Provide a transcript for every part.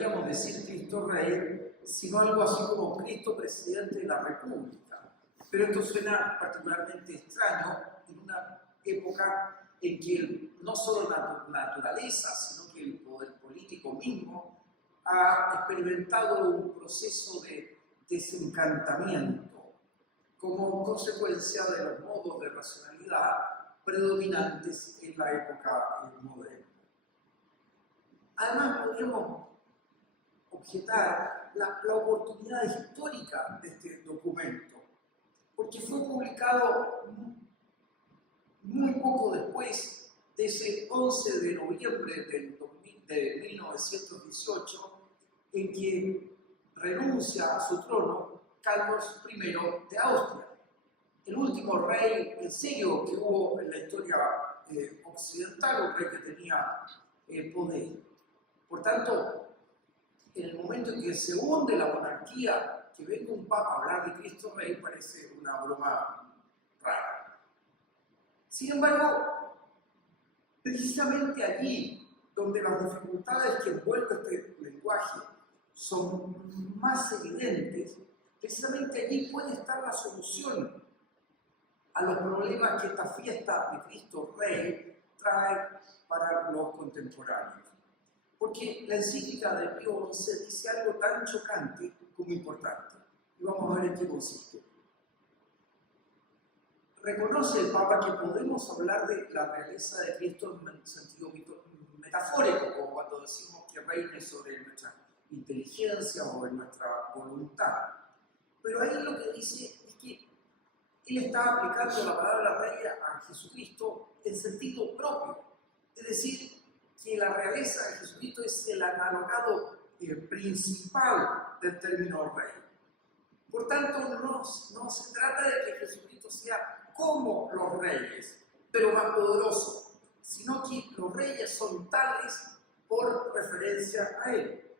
deberíamos decir Cristo Rey, sino algo así como Cristo Presidente de la República. Pero esto suena particularmente extraño en una época en que no solo la naturaleza, sino que el poder político mismo ha experimentado un proceso de desencantamiento como consecuencia de los modos de racionalidad predominantes en la época moderna. Además, podríamos objetar la oportunidad histórica de este documento, porque fue publicado muy poco después de ese 11 de noviembre de 1918, en que renuncia a su trono Carlos I de Austria, el último rey en serio que hubo en la historia occidental, un rey que tenía poder. Por tanto, en el momento en que se hunde la monarquía, que venga un papa a hablar de Cristo Rey parece una broma rara. Sin embargo, precisamente allí, donde las dificultades que envuelve este lenguaje son más evidentes, precisamente allí puede estar la solución a los problemas que esta fiesta de Cristo Rey trae para los contemporáneos. Porque la encíclica de Pío XI dice algo tan chocante como importante. Y vamos a ver en qué consiste. Reconoce el Papa que podemos hablar de la realeza de Cristo en un sentido metafórico, como cuando decimos que reine sobre nuestra inteligencia o en nuestra voluntad. Pero ahí lo que dice es que él está aplicando la palabra rey a Jesucristo en sentido propio. Es decir, que la realeza de Jesucristo es el analogado principal del término rey. Por tanto, no se trata de que Jesucristo sea como los reyes, pero más poderoso, sino que los reyes son tales por referencia a él.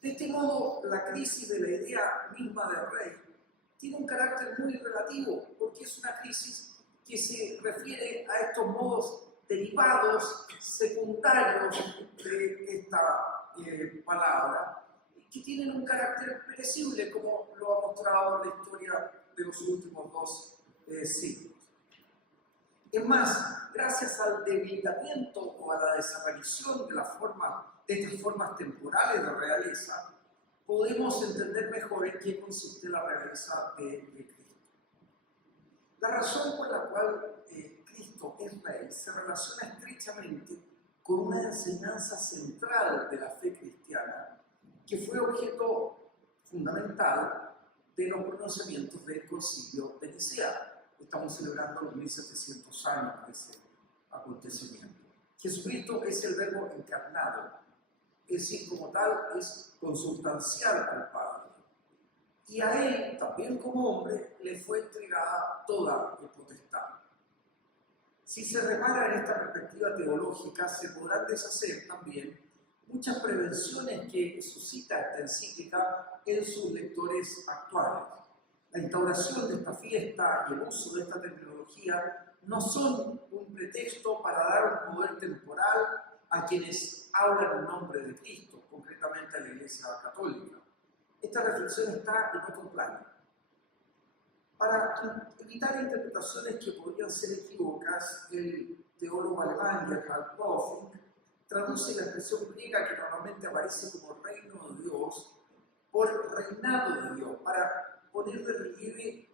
De este modo, la crisis de la idea misma del rey tiene un carácter muy relativo, porque es una crisis que se refiere a estos modos derivados secundarios de esta palabra, que tienen un carácter perecible, como lo ha mostrado la historia de los últimos dos siglos. Es más, gracias al debilitamiento o a la desaparición de estas formas temporales de realeza, podemos entender mejor en qué consiste la realeza de Cristo. La razón por la cual Cristo es rey se relaciona estrechamente con una enseñanza central de la fe cristiana que fue objeto fundamental de los pronunciamientos del Concilio de Nicea. Estamos celebrando los 1700 años de ese acontecimiento. Jesucristo es el Verbo encarnado, es decir, como tal, es consubstancial al Padre. Y a él, también como hombre, le fue entregada toda la potestad. Si se repara en esta perspectiva teológica, se podrán deshacer también muchas prevenciones que suscita esta encíclica en sus lectores actuales. La instauración de esta fiesta y el uso de esta terminología no son un pretexto para dar un poder temporal a quienes hablan en nombre de Cristo, concretamente a la Iglesia Católica. Esta reflexión está en otro plano. Para evitar interpretaciones que podrían ser equívocas, el teólogo alemán Gerhard Boffing traduce la expresión griega que normalmente aparece como reino de Dios por reinado de Dios, para poner de relieve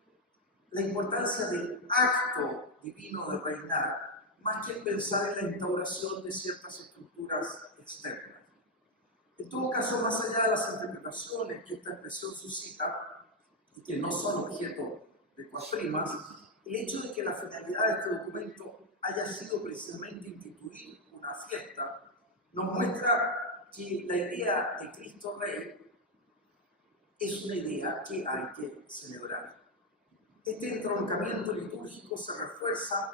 la importancia del acto divino de reinar, más que pensar en la instauración de ciertas estructuras externas. En todo caso, más allá de las interpretaciones que esta expresión suscita, y que no son objeto de cuaprimas, el hecho de que la finalidad de este documento haya sido precisamente instituir una fiesta, nos muestra que la idea de Cristo Rey es una idea que hay que celebrar. Este entroncamiento litúrgico se refuerza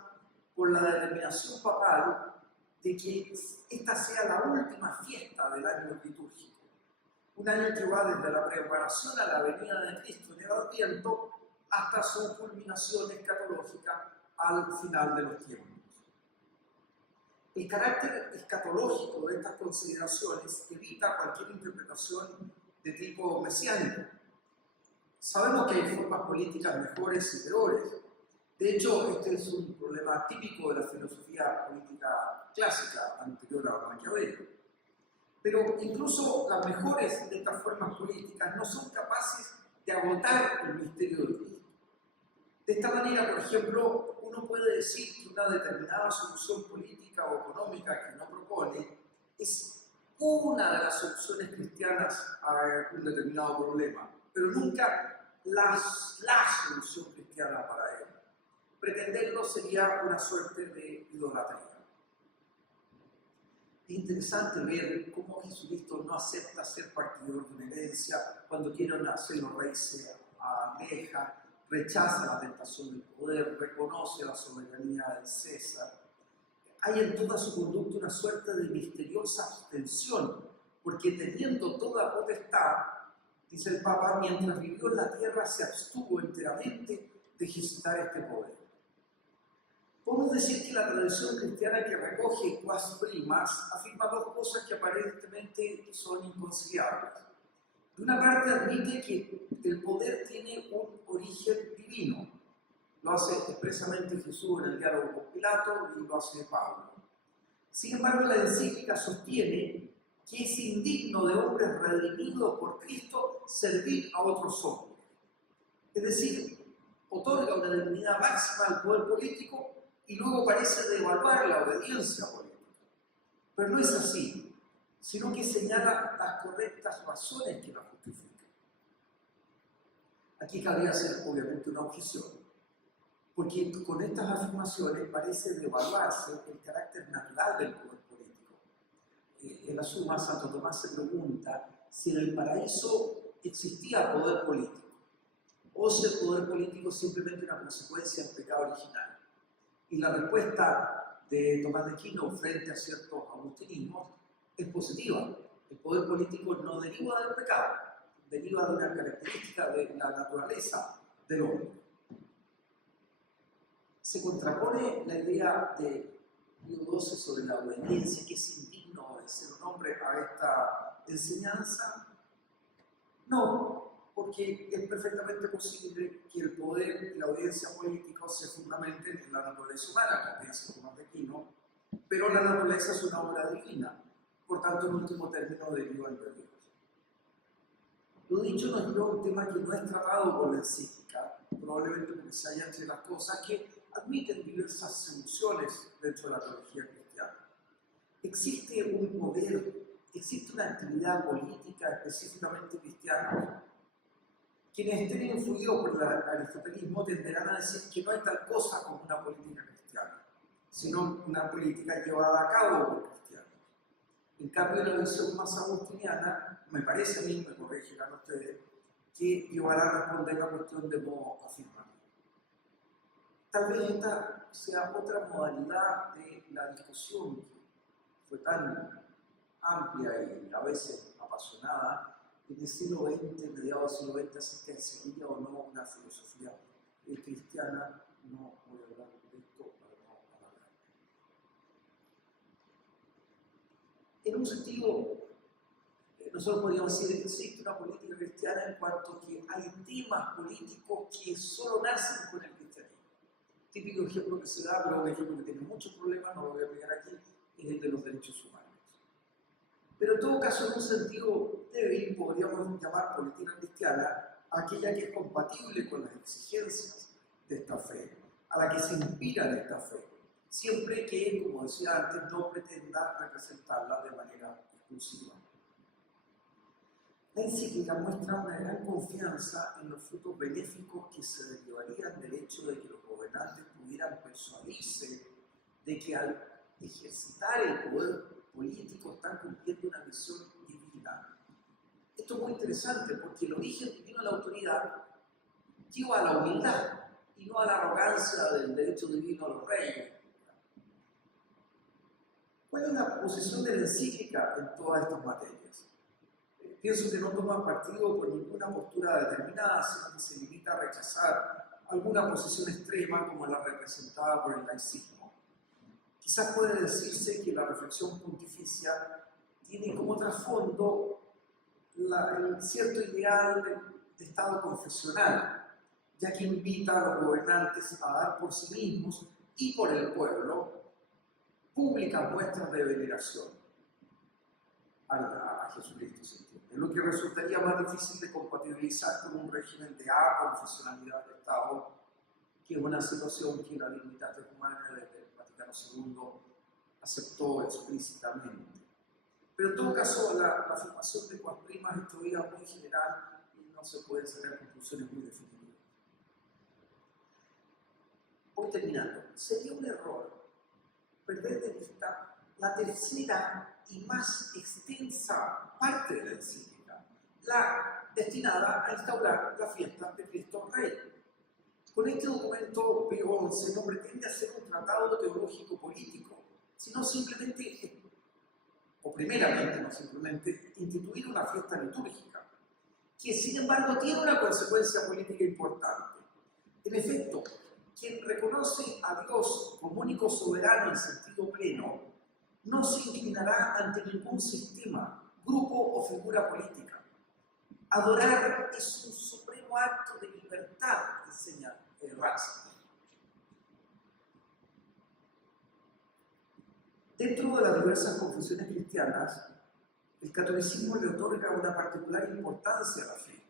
por la determinación papal de que esta sea la última fiesta del año litúrgico. Un año que va desde la preparación a la venida de Cristo en el Adviento hasta su culminación escatológica al final de los tiempos. El carácter escatológico de estas consideraciones evita cualquier interpretación de tipo mesiánico. Sabemos que hay formas políticas mejores y peores. De hecho, este es un problema típico de la filosofía política clásica anterior a Maquiavelo. Pero incluso las mejores de estas formas políticas no son capaces de agotar el misterio de Cristo. De esta manera, por ejemplo, uno puede decir que una determinada solución política o económica que uno propone es una de las soluciones cristianas a un determinado problema, pero nunca la solución cristiana para él. Pretenderlo sería una suerte de idolatría. Es interesante ver cómo Jesucristo no acepta ser partidor de una herencia, cuando quiere hacerlo rey se aleja, rechaza la tentación del poder, reconoce la soberanía del César. Hay en toda su conducta una suerte de misteriosa abstención, porque teniendo toda potestad, dice el Papa, mientras vivió en la tierra se abstuvo enteramente de ejercitar este poder. Podemos decir que la tradición cristiana que recoge quas primas afirma dos cosas que aparentemente son inconciliables. De una parte admite que el poder tiene un origen divino. Lo hace expresamente Jesús en el diálogo con Pilato y lo hace Pablo. Sin embargo, la encíclica sostiene que es indigno de hombres redimidos por Cristo servir a otros hombres. Es decir, otorga una dignidad máxima al poder político y luego parece devaluar la obediencia política. Pero no es así, sino que señala las correctas razones que la justifican. Aquí cabría hacer obviamente una objeción, porque con estas afirmaciones parece devaluarse el carácter natural del poder político. En la Suma, Santo Tomás se pregunta si en el paraíso existía poder político, o si el poder político es simplemente una consecuencia del pecado original. Y la respuesta de Tomás de Aquino frente a ciertos agustinismos es positiva. El poder político no deriva del pecado, deriva de una característica de la naturaleza del hombre. Se contrapone la idea de Pío XII sobre la obediencia, que es indigno de ser un hombre a esta enseñanza. No, porque es perfectamente posible que el poder y la obediencia política se fundamenten en la naturaleza humana, como piensa Tomás de Aquino, pero la naturaleza es una obra divina, por tanto, en último término, derivan de Dios. Lo dicho nos lleva a un tema que no es tratado por la encíclica, probablemente porque se halla entre las cosas que admiten diversas soluciones dentro de la teología cristiana. Existe un poder, existe una actividad política específicamente cristiana. Quienes estén influidos por el aristotelismo tenderán a decir que no hay tal cosa como una política cristiana, sino una política llevada a cabo por cristianos. En cambio, la visión más agustiniana, me parece a mí, me corregirán ustedes, que llevará a responder la cuestión de modo afirmativo. Tal vez esta sea otra modalidad de la discusión que fue tan amplia y a veces apasionada en el siglo XX, mediados del siglo XX, acerca de si sería o no una filosofía cristiana. No voy a hablar de esto para no alargar. En un sentido, nosotros podríamos decir que existe una política cristiana en cuanto que hay temas políticos que solo nacen con el cristianismo. Típico ejemplo que se da, pero un ejemplo que tiene muchos problemas, no lo voy a aplicar aquí, es el de los derechos humanos. Pero en todo caso, en un sentido débil, podríamos llamar política cristiana a aquella que es compatible con las exigencias de esta fe, a la que se inspira de esta fe, siempre que, como decía antes, no pretenda representarla de manera exclusiva. La encíclica muestra una gran confianza en los frutos benéficos que se derivarían del hecho de que los gobernantes pudieran persuadirse de que al ejercitar el poder político están cumpliendo una misión divina. Esto es muy interesante porque el origen divino de la autoridad lleva a la humildad y no a la arrogancia del derecho divino a los reyes. ¿Cuál es la posición de la encíclica en todas estas materias? Pienso que no toma partido por ninguna postura determinada, sino que se limita a rechazar alguna posición extrema como la representada por el laicismo. Quizás puede decirse que la reflexión pontificia tiene como trasfondo el cierto ideal de Estado confesional, ya que invita a los gobernantes a dar por sí mismos y por el pueblo públicas muestras de veneración a Jesucristo, ¿se entiende? Lo que resultaría más difícil de compatibilizar con un régimen de aconfesionalidad del Estado, que es una situación que la Dignitatis Humanae desde el Vaticano II aceptó explícitamente. Pero en todo caso, la afirmación de Quas Primas es todavía muy general y no se pueden sacar conclusiones muy definitivas. Voy terminando. Sería un error perder de vista la tercera y más extensa parte de la encíclica, la destinada a instaurar la fiesta de Cristo Rey. Con este documento, Pío XI no pretende hacer un tratado teológico-político, sino simplemente, o primeramente, no simplemente, instituir una fiesta litúrgica, que sin embargo tiene una consecuencia política importante. En efecto, quien reconoce a Dios como único soberano en sentido pleno, no se inclinará ante ningún sistema, grupo o figura política. Adorar es un supremo acto de libertad, enseña Ratzinger. Dentro de las diversas confesiones cristianas, el catolicismo le otorga una particular importancia a las fiestas.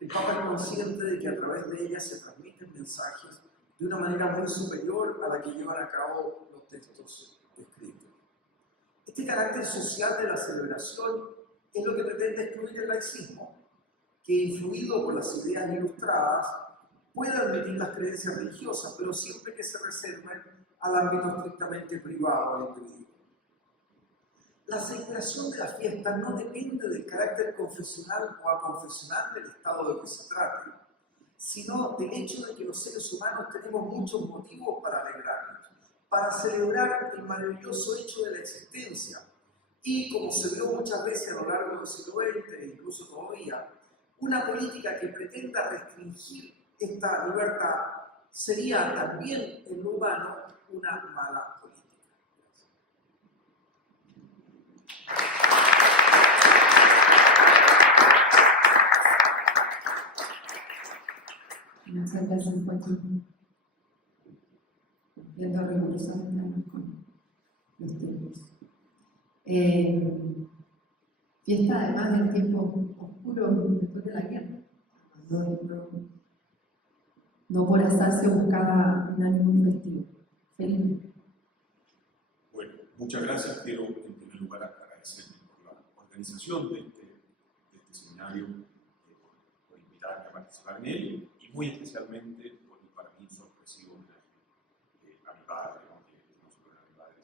El Papa es consciente de que a través de ellas se transmiten mensajes de una manera muy superior a la que llevan a cabo los textos escritos. Este carácter social de la celebración es lo que pretende excluir el laicismo, que, influido por las ideas ilustradas, puede admitir las creencias religiosas, pero siempre que se reserven al ámbito estrictamente privado del individuo. La celebración de la fiesta no depende del carácter confesional o aconfesional del estado de que se trate, sino del hecho de que los seres humanos tenemos muchos motivos para alegrarnos, para celebrar el maravilloso hecho de la existencia. Y como se vio muchas veces a lo largo del siglo XX e incluso todavía, una política que pretenda restringir esta libertad sería también en lo humano una mala política. Muchas gracias, Joaquín. Viendo rigurosamente con los tiempos. Fiesta además del tiempo oscuro después de la guerra. No por azar se buscaba un ánimo festivo. Felipe. Bueno, muchas gracias. Quiero en primer lugar agradecer por la organización de este seminario, por invitarme a participar en él y muy especialmente por el para mí sorpresivo homenaje a mi padre, aunque no solo era mi padre,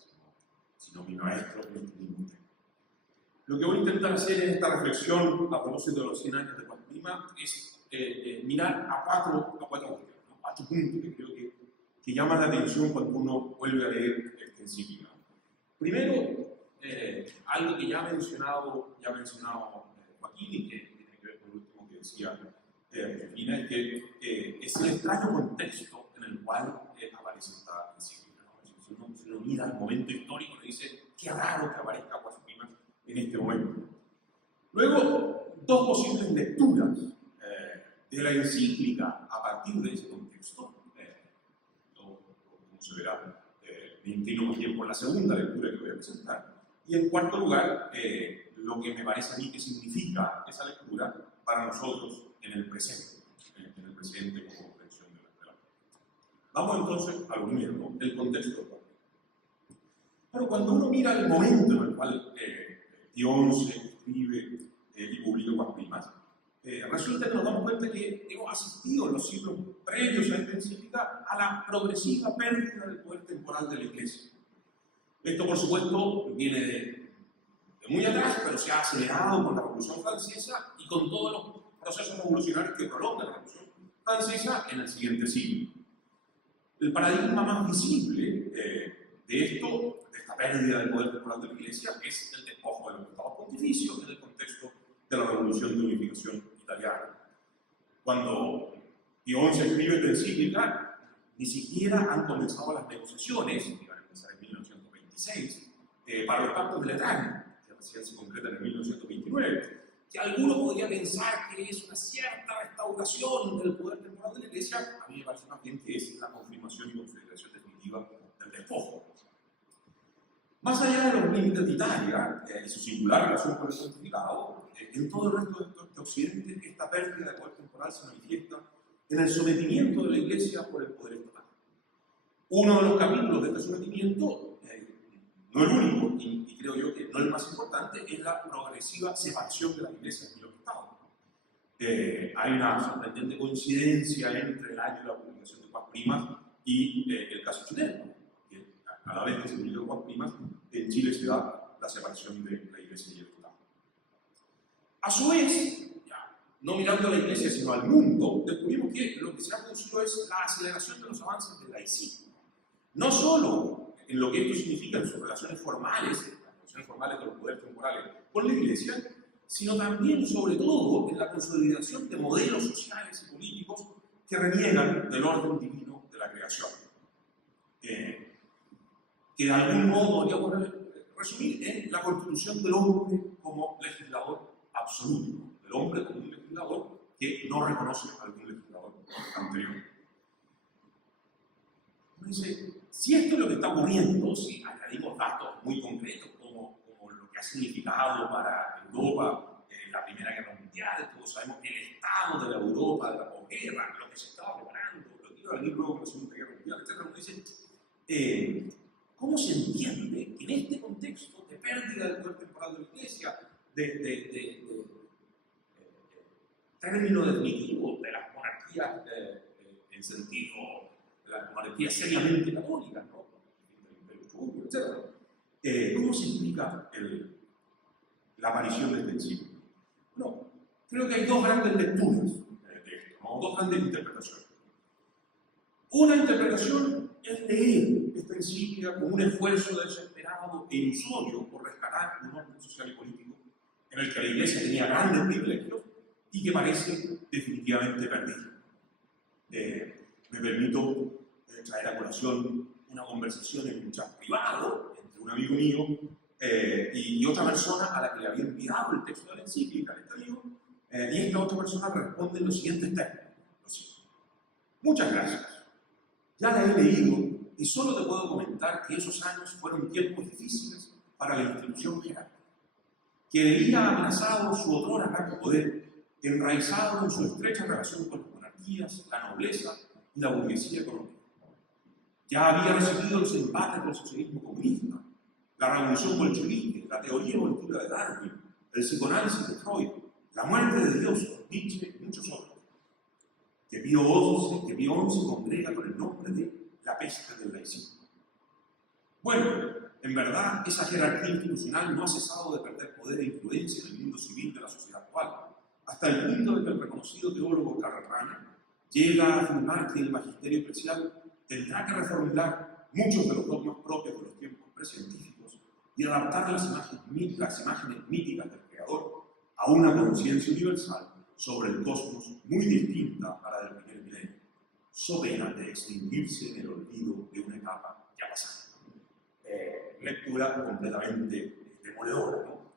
sino mi maestro en este mismo tema. Lo que voy a intentar hacer en esta reflexión a propósito de los 100 años de Quas Primas es mirar a cuatro cuestiones, ¿no? 4 puntos que creo que llaman la atención cuando uno vuelve a leer esta encíclica. Primero, algo que ya ha mencionado Joaquín y que tiene que ver con lo último que decía Josefina, es que es el extraño contexto en el cual aparece esta encíclica, ¿no? Si uno mira el momento histórico, le dice, qué raro que aparezca Quas Primas en este momento. Luego, 2 posibles lecturas de la encíclica a partir de ese contexto. Como se verá, me inclino más bien por la segunda lectura que voy a presentar. Y en cuarto lugar, lo que me parece a mí que significa esa lectura para nosotros en el presente como comprensión de la fiesta. Vamos entonces a lo primero, ¿no? El contexto. Bueno, cuando uno mira el momento en el cual Pío XI escribe y publica Quas Primas, resulta que nos damos cuenta que hemos asistido en los siglos previos a esta encíclica a la progresiva pérdida del poder temporal de la Iglesia. Esto, por supuesto, viene de muy atrás, pero se ha acelerado con la Revolución Francesa y con todos los procesos revolucionarios que prolongan la Revolución Francesa en el siguiente siglo. El paradigma más visible de esto, de esta pérdida del poder temporal de la Iglesia, es el despojo de los estados pontificios en el contexto de la Revolución de Unificación italiana. Cuando Pío XI escribe esta encíclica, ni siquiera han comenzado las negociaciones, que van a empezar en 1926 para los pactos de Letrán, que recién se concretan en 1929, que alguno podría pensar que es una cierta restauración del poder temporal de la Iglesia. A mí me parece más bien que es la confirmación y consolidación definitiva del despojo. Más allá de los límites de Italia y su singular relación con el pontificado, en todo el resto de Occidente esta pérdida de poder temporal se manifiesta en el sometimiento de la Iglesia por el poder estatal. Uno de los capítulos de este sometimiento, no el único, y creo yo que no el más importante, es la progresiva separación de las iglesias y los estados. Hay una sorprendente coincidencia entre el año de la publicación de Quas Primas y el caso chileno. A la vez que se publicó Quas Primas, en Chile se da la separación de la iglesia y el estado. A su vez, no mirando a la iglesia sino al mundo, descubrimos que lo que se ha producido es la aceleración de los avances del laicismo. No solo en lo que esto significa en sus relaciones formales, las relaciones formales de los poderes temporales con la iglesia, sino también y sobre todo en la consolidación de modelos sociales y políticos que reniegan del orden divino de la creación. Que de algún modo podríamos resumir en la constitución del hombre como legislador absoluto, del hombre como un legislador que no reconoce a algún legislador anterior. Uno dice, si esto es lo que está ocurriendo, si añadimos datos muy concretos como lo que ha significado para Europa la Primera Guerra Mundial, todos sabemos que el estado de la Europa, de la posguerra, lo que se estaba preparando, lo que iba a venir luego con la Segunda Guerra Mundial, etc., uno dice, ¿cómo se entiende que en este contexto de pérdida del poder temporal de la Iglesia, de término definitivo de las monarquías en sentido, las monarquías seriamente católicas, ¿no? Etc., ¿cómo se explica la aparición de este siglo? Bueno, creo que hay dos grandes lecturas de esto, ¿no? Dos grandes interpretaciones. Una interpretación es leer esta encíclica como un esfuerzo desesperado e ilusorio por rescatar un orden social y político en el que la Iglesia tenía grandes privilegios y que parece definitivamente perdido. Me permito traer a colación una conversación en un chat privado entre un amigo mío y otra persona a la que le había enviado el texto de la encíclica, este amigo, y esta otra persona responde en los siguientes términos. Muchas gracias. Ya la he leído y solo te puedo comentar que esos años fueron tiempos difíciles para la institución jerárquica, que veía amenazado su otrora gran poder, enraizado en su estrecha relación con las monarquías, la nobleza y la burguesía económica. Ya había recibido los embates del socialismo comunista, la revolución bolchevique, la teoría evolutiva de Darwin, el psicoanálisis de Freud, la muerte de Dios, Nietzsche y muchos otros. Que Pío XI congrega con el nombre de la peste del laicismo. Bueno, en verdad, esa jerarquía institucional no ha cesado de perder poder e influencia en el mundo civil de la sociedad actual, hasta el punto de que el reconocido teólogo Karl Rahner llega a afirmar que el magisterio eclesial tendrá que reformular muchos de los dogmas propios de los tiempos precientíficos y adaptar las imágenes míticas del Creador a una conciencia universal sobre el cosmos muy distinta a la del primer milenio, so pena de extinguirse en el olvido de una etapa ya pasada. Lectura completamente demoledora, ¿no?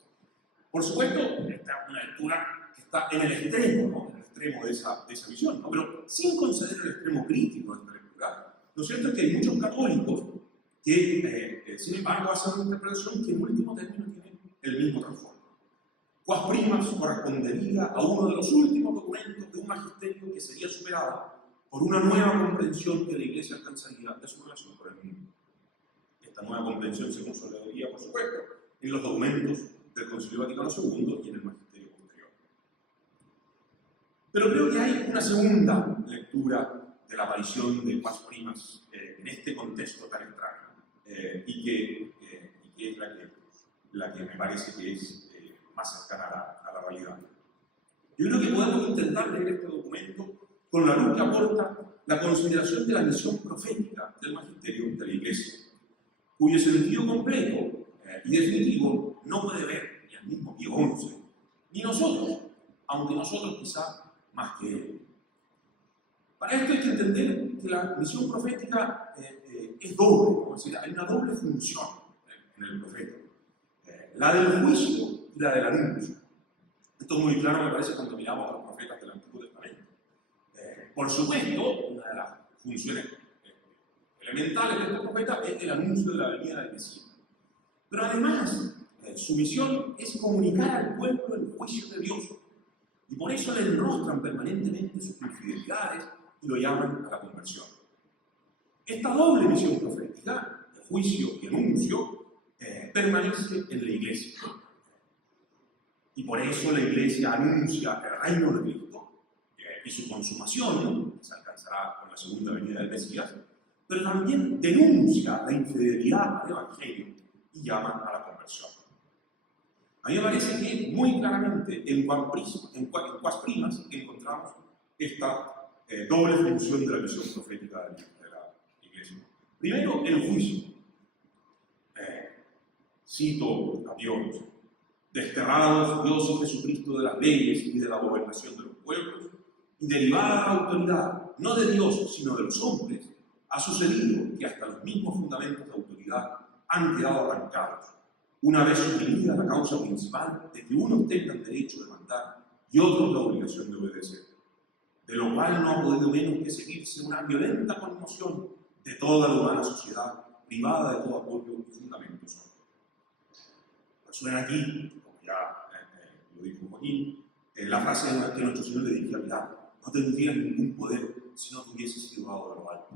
Por supuesto, esta es una lectura que está en el extremo, ¿no? En el extremo de esa visión, ¿no? Pero sin conceder el extremo crítico de esta lectura, lo cierto es que hay muchos católicos que, sin embargo, hacen una interpretación que en último término tiene el mismo trasfondo. Quas Primas correspondería a uno de los últimos documentos de un magisterio que sería superado por una nueva comprensión que la Iglesia alcanzaría de su relación con el mundo. Esta nueva comprensión se consolidaría, por supuesto, en los documentos del Concilio Vaticano II y en el magisterio posterior. Pero creo que hay una segunda lectura de la aparición de Quas Primas en este contexto tan extraño y que es la que me parece que es más cercana a la realidad. Yo creo que podemos intentar leer este documento con la luz que aporta la consideración de la misión profética del magisterio de la Iglesia, cuyo sentido completo y definitivo no puede ver ni el mismo Pío XI, ni nosotros, aunque nosotros quizá más que él. Para esto hay que entender que la misión profética es doble, ¿no? Es decir, hay una doble función en el profeta. La del juicio y la del anuncio. Esto es muy claro, me parece, cuando miramos a los profetas del Antiguo Testamento. Por supuesto, una de las funciones elementales de estos profetas es el anuncio de la venida del Mesías. Pero además, su misión es comunicar al pueblo el juicio de Dios. Y por eso le enrostran permanentemente sus infidelidades y lo llaman a la conversión. Esta doble misión profética, de juicio y anuncio, permanece en la Iglesia. Y por eso la Iglesia anuncia el reino de Cristo y su consumación, que se alcanzará con la segunda venida del Mesías, pero también denuncia la infidelidad al Evangelio y llama a la conversión. A mí me parece que muy claramente en Quas Primas encontramos esta doble función de la misión profética de la Iglesia. Primero, el juicio. Cito a Dios: desterrados Dios y Jesucristo de las leyes y de la gobernación de los pueblos, y derivada la autoridad, no de Dios, sino de los hombres, ha sucedido que hasta los mismos fundamentos de autoridad han quedado arrancados, una vez suprimida la causa principal de que unos tengan derecho de mandar y otros la obligación de obedecer, de lo cual no ha podido menos que seguirse una violenta conmoción de toda la humana sociedad, privada de todo apoyo y fundamentos. Suena aquí, como ya lo dijo Joaquín, la frase que nuestro Señor le dijo a Pilato: no tendrías ningún poder si no te hubieses sido dado de lo alto.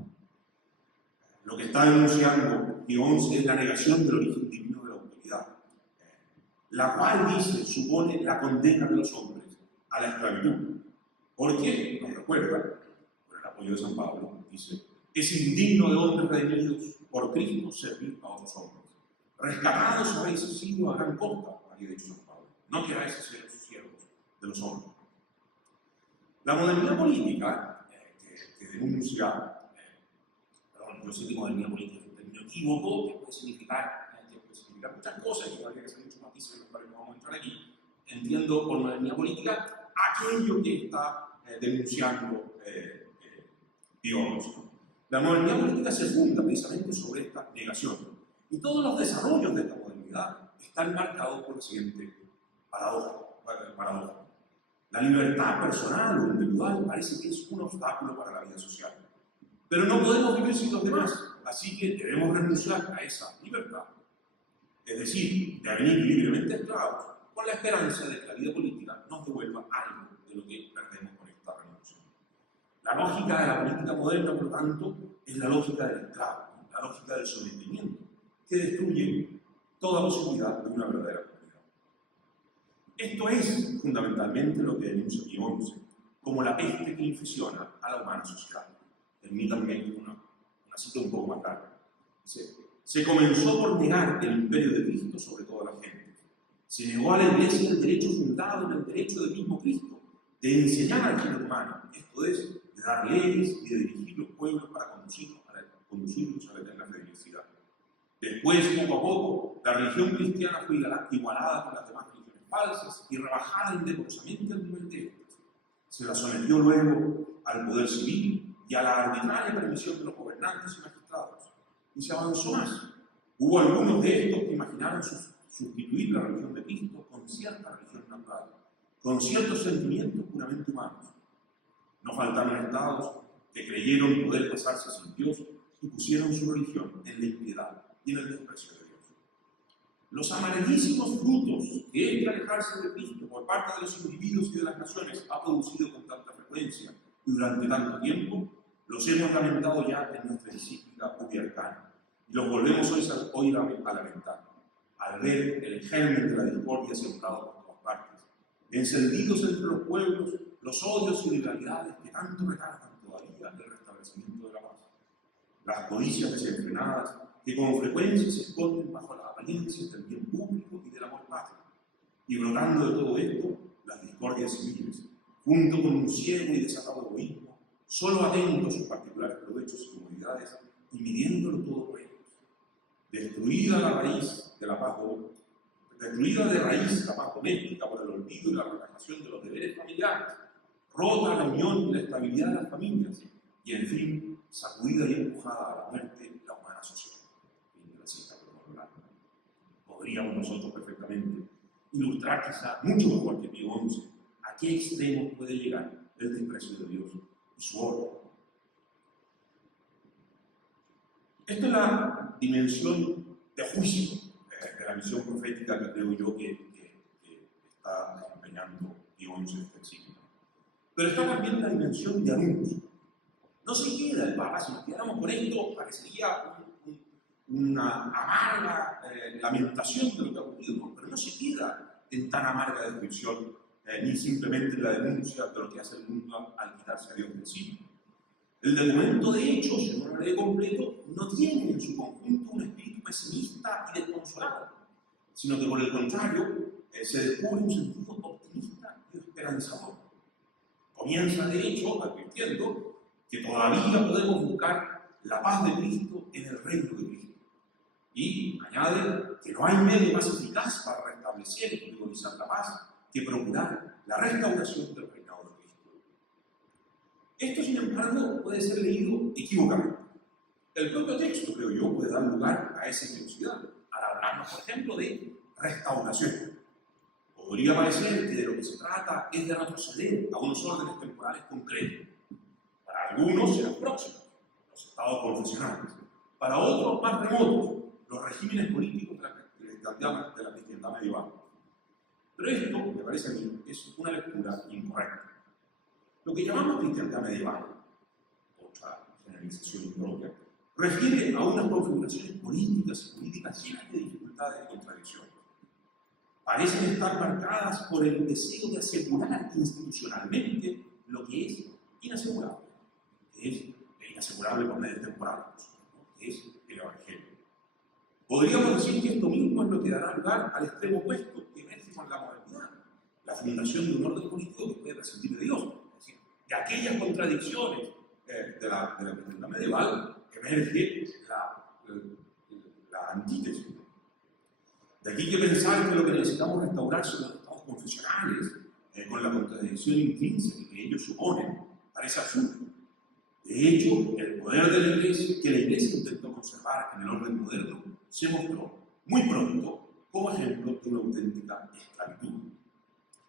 Lo que está denunciando Pío XI es la negación del origen divino de la autoridad, la cual, dice, supone la condena de los hombres a la esclavitud. Porque, nos recuerda, por el apoyo de San Pablo, dice: es indigno de hombres redimidos por Cristo servir a otros hombres. Rescatados habéis sido a gran costa, había dicho San Pablo, no queráis ser sus siervos de los hombres. La modernidad política que denuncia, yo sé que modernidad política es un término equívoco, que puede significar muchas cosas, y habría que hacer muchos matices en los cuales no vamos a entrar aquí. Entiendo por modernidad política aquello que está denunciando Dios. La modernidad política se funda precisamente sobre esta negación. Y todos los desarrollos de esta modernidad están marcados por la siguiente paradoja. La libertad personal o individual parece que es un obstáculo para la vida social. Pero no podemos vivir sin los demás, así que debemos renunciar a esa libertad. Es decir, devenir libremente esclavos, con la esperanza de que la vida política nos devuelva algo de lo que perdemos con esta renuncia. La lógica de la política moderna, por lo tanto, es la lógica del esclavo, la lógica del sometimiento, que destruye toda posibilidad de una verdadera comunidad. Esto es fundamentalmente lo que denuncia Pío XI como la peste que infecciona a la humana sociedad. Permítanme una cita un poco más larga. Se comenzó por negar el imperio de Cristo sobre toda la gente. Se negó a la Iglesia el derecho fundado en el derecho del mismo Cristo de enseñar al género humano, esto es, de dar leyes y de dirigir los pueblos para conducirlos a la eterna felicidad. Después, poco a poco, la religión cristiana fue igualada con las demás religiones falsas y rebajada indecorosamente al nivel de estas. Se la sometió luego al poder civil y a la arbitraria permisión de los gobernantes y magistrados. Y se avanzó más. Hubo algunos de estos que imaginaron sustituir la religión de Cristo con cierta religión natural, con ciertos sentimientos puramente humanos. No faltaron estados que creyeron poder pasarse sin Dios y pusieron su religión en la impiedad y en el desprecio de Dios. Los amarguísimos frutos que este alejarse de Cristo por parte de los individuos y de las naciones ha producido con tanta frecuencia y durante tanto tiempo, los hemos lamentado ya en nuestra encíclica Ubiarcana y los volvemos hoy a lamentar al ver el germen de la discordia sembrado por todas partes, encendidos entre los pueblos los odios y rivalidades que tanto retardan todavía el restablecimiento de la paz, las codicias desenfrenadas que con frecuencia se esconden bajo las apariencias del bien público y del amor patrio, y brotando de todo esto, las discordias civiles, junto con un ciego y desatado egoísmo, solo atento a sus particulares provechos y comodidades, y midiéndolo todo por ellos. Destruida de raíz la paz doméstica por el olvido y la relajación de los deberes familiares, rota la unión y la estabilidad de las familias, y en fin, sacudida y empujada a la muerte la humana sociedad. podríamos nosotros perfectamente ilustrar quizá mucho mejor que Pío XI a qué extremo puede llegar el desprecio de Dios y su orden. Esta es la dimensión de juicio de la misión profética que creo yo que está desempeñando Pío XI en este siglo. Pero está también la dimensión de anuncio. No se queda el Papa, si nos quedáramos con esto, parecería una amarga lamentación de lo que ha ocurrido, ¿no? Pero no se queda en tan amarga descripción, ni simplemente en la denuncia de lo que hace el mundo al quitarse a Dios de encima. El documento, de hecho, si uno lo lee completo, no tiene en su conjunto un espíritu pesimista y desconsolado, sino que por el contrario, se descubre un sentido optimista y esperanzador. Comienza, de hecho, advirtiendo que todavía podemos buscar la paz de Cristo en el reino de Cristo. Y añade que no hay medio más eficaz para restablecer y priorizar la paz que procurar la restauración del reinado de Cristo. Esto, sin embargo, puede ser leído equivocadamente. El propio texto, creo yo, puede dar lugar a esa equivocidad, al hablarnos, por ejemplo, de restauración. Podría parecer que de lo que se trata es de retroceder a unos órdenes temporales concretos. Para algunos serán próximos, los estados confesionales. Para otros, más remotos, los regímenes políticos de la cristiandad medieval. Pero esto, me parece a mí, es una lectura incorrecta. Lo que llamamos cristiandad medieval, otra generalización impropia, refiere a unas configuraciones políticas y políticas llenas de dificultades y contradicciones. Parecen estar marcadas por el deseo de asegurar institucionalmente lo que es inasegurable, que es inasegurable por medios temporales, ¿no? Que es el Evangelio. Podríamos decir que esto mismo es lo que dará lugar al extremo opuesto que emerge con la modernidad, la fundación de un orden político que puede prescindir de Dios. Es decir, de aquellas contradicciones de la cristiandad medieval emerge la antítesis. De aquí que pensar que lo que necesitamos restaurar son los estados confesionales, con la contradicción intrínseca que ellos suponen, parece absurdo. De hecho, el poder de la Iglesia, que la Iglesia intentó conservar en el orden moderno, se mostró muy pronto como ejemplo de una auténtica esclavitud.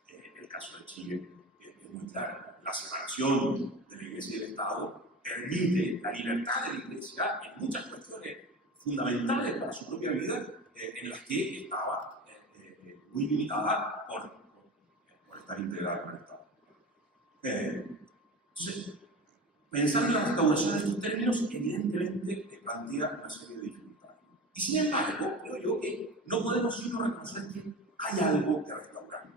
El caso de Chile es muy claro. La separación de la Iglesia y del Estado permite la libertad de la Iglesia en muchas cuestiones fundamentales para su propia vida, en las que estaba muy limitada por estar integrada con el Estado. Entonces, pensar en la restauración en estos términos evidentemente plantea una serie de dificultades. Y sin embargo, creo yo que no podemos sino reconocer que hay algo que restaurar.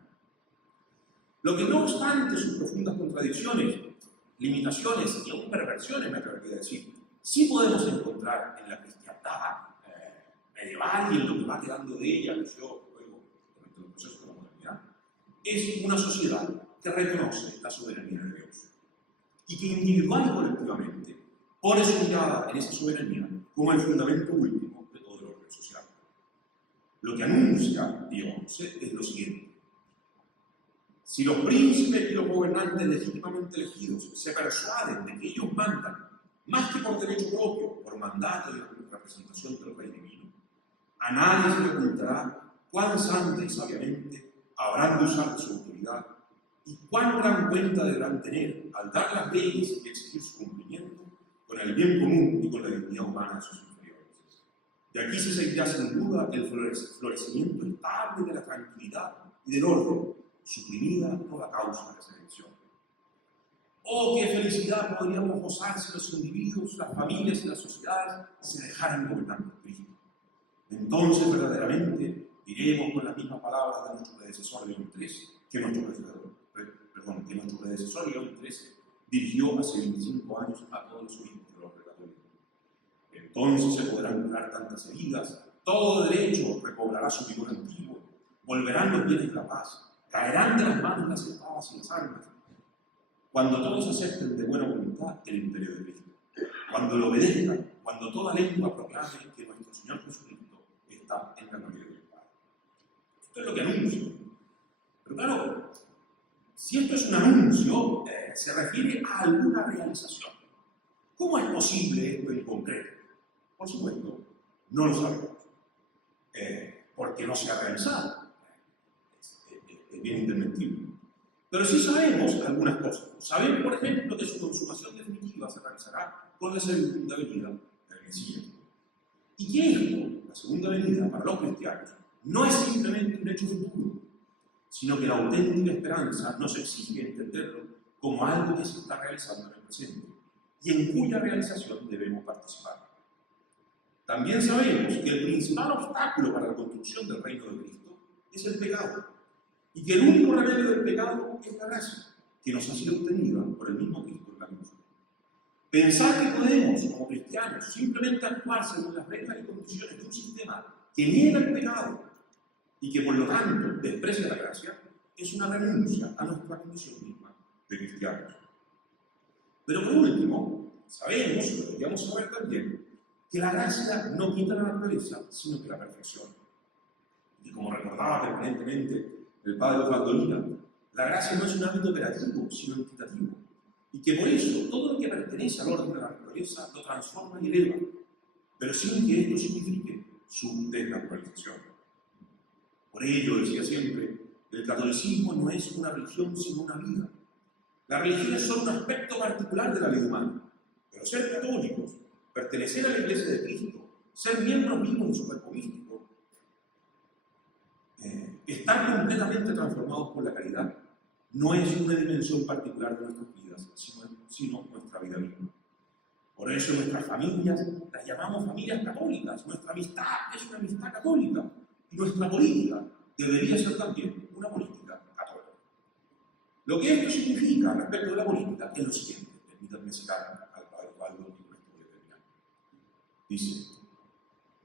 Lo que no obstante sus profundas contradicciones, limitaciones y aún perversiones, me atrevería a decir, sí podemos encontrar en la cristiandad medieval y en lo que va quedando de ella, que yo luego, durante el proceso de la modernidad, es una sociedad que reconoce la soberanía de Dios y que individual y colectivamente pone su mirada en esa soberanía como el fundamento último de todo el orden social. Lo que anuncia Pío XI es lo siguiente: si los príncipes y los gobernantes legítimamente elegidos se persuaden de que ellos mandan, más que por derecho propio, por mandato y representación del Rey Divino, a nadie se le preguntará cuán santa y sabiamente habrán de usar su autoridad y cuán gran cuenta deberán tener al dar las leyes y exigir su cumplimiento con el bien común y con la dignidad humana de sus inferiores. De aquí se seguirá sin duda el florecimiento estable de la tranquilidad y del orden, suprimida toda causa de selección. ¡Oh, qué felicidad podríamos gozar si los individuos, las familias y las sociedades se dejaran gobernar por Cristo! Entonces, verdaderamente, diremos con las mismas palabras de nuestro predecesor León XIII, que nuestro predecesor León XIII dirigió hace 25 años a todos los obispos del orden católico. Entonces se podrán curar tantas heridas, todo derecho recobrará su vigor antiguo, volverán los bienes de la paz, caerán de las manos las espadas y las armas, cuando todos acepten de buena voluntad el imperio de Cristo, cuando lo obedezcan, cuando toda lengua proclame que nuestro Señor Jesucristo está en la gloria del Padre. Esto es lo que anuncia. Pero claro, si esto es un anuncio, se refiere a alguna realización. ¿Cómo es posible esto en concreto? Por supuesto, no lo sabemos. porque no se ha realizado. Es bien indesmentible. Pero sí sabemos algunas cosas. Sabemos, por ejemplo, que su consumación definitiva se realizará con la segunda venida del Mesías. Y que esto, la segunda venida para los cristianos, no es simplemente un hecho futuro, sino que la auténtica esperanza nos exige entenderlo como algo que se está realizando en el presente y en cuya realización debemos participar. También sabemos que el principal obstáculo para la construcción del reino de Cristo es el pecado, y que el único remedio del pecado es la gracia, que nos ha sido obtenida por el mismo Cristo en la cruz. Pensar que podemos, como cristianos, simplemente actuar según las reglas y condiciones de un sistema que niega el pecado y que por lo tanto desprecia la gracia, es una renuncia a nuestra condición misma de cristianos. Pero por último, sabemos, y deberíamos saber también, que la gracia no quita la naturaleza, sino que la perfecciona. Y como recordaba permanentemente el padre Osvaldo Lira, la gracia no es un ámbito operativo, sino equitativo, y que por eso todo lo que pertenece al orden de la naturaleza lo transforma y eleva, pero sin que esto signifique su desnaturalización. Por ello, decía siempre, el catolicismo no es una religión sino una vida. La religión es solo un aspecto particular de la vida humana, pero ser católicos, pertenecer a la Iglesia de Cristo, ser miembros vivos de su cuerpo místico, estar completamente transformados por la caridad, no es una dimensión particular de nuestras vidas, sino nuestra vida misma. Por eso nuestras familias las llamamos familias católicas, nuestra amistad es una amistad católica, y nuestra política debería ser también una política católica. Lo que esto significa respecto de la política es lo siguiente, permítanme citar al padre Osvaldo y con esto voy a terminar. Dice: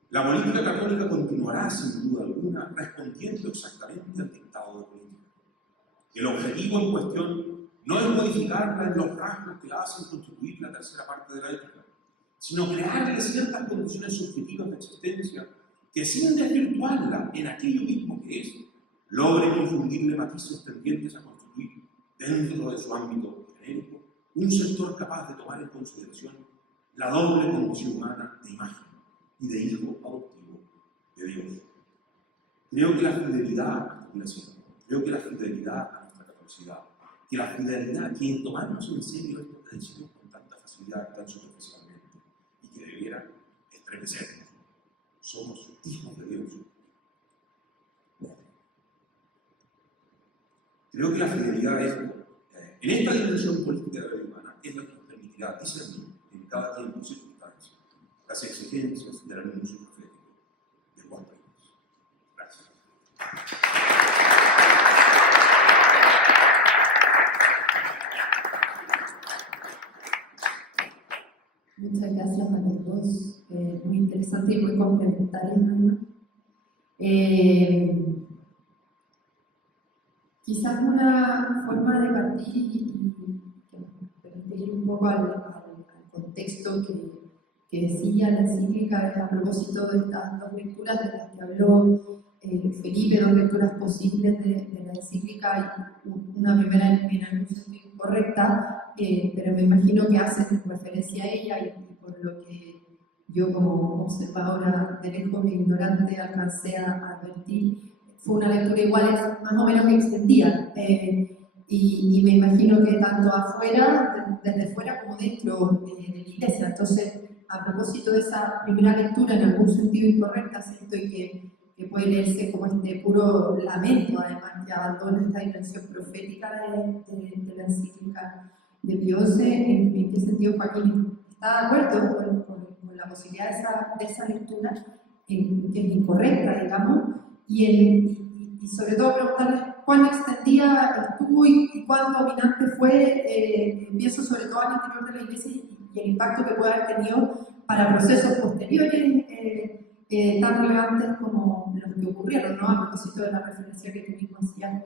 la política católica continuará sin duda alguna respondiendo exactamente al dictado de política. El objetivo en cuestión no es modificarla en los rasgos que la hacen constituir la tercera parte de la ética, sino crearle ciertas condiciones subjetivas de existencia que, sin desvirtuarla en aquello mismo que es, logren infundirle matices tendientes a constituir, dentro de su ámbito genérico, un sector capaz de tomar en consideración la doble condición humana de imagen y de hijo adoptivo de Dios. Creo que la fidelidad, creo que la fidelidad a nuestra catolicidad, que la fidelidad, que tomarnos en serio esto que decimos con tanta facilidad, tan superficialmente, y que debiera estremecernos. Somos hijos de Dios. Creo que la fidelidad es, en esta dimensión política de la vida humana, es la que nos permitirá discernir en cada tiempo y circunstancia las exigencias del anuncio profético de Juan Pérez. Gracias. Muchas gracias a los dos, muy interesante y muy complementario, además. Quizás una forma de partir y que nos permite ir un poco al contexto que decía la encíclica a propósito de estas dos lecturas de las que habló Felipe, dos lecturas posibles de la encíclica, y una primera en algún sentido incorrecta, pero me imagino que hacen referencia a ella y por lo que yo como observadora de lejos e ignorante alcancé a advertir, fue una lectura igual más o menos extendida, y me imagino que tanto afuera, desde fuera como dentro de la iglesia. Entonces, a propósito de esa primera lectura en algún sentido incorrecta, siento que puede leerse como este puro lamento, además, que abandona esta dimensión profética de la encíclica de Pío XI. ¿En qué sentido Joaquín está de acuerdo con la posibilidad de esa lectura, que es incorrecta, digamos? Y sobre todo preguntarles cuán extendida estuvo y cuán dominante fue, pienso sobre todo al interior de la iglesia y el impacto que puede haber tenido para procesos posteriores tan relevantes como los que ocurrieron, ¿no? A propósito de la referencia que tú mismo hacías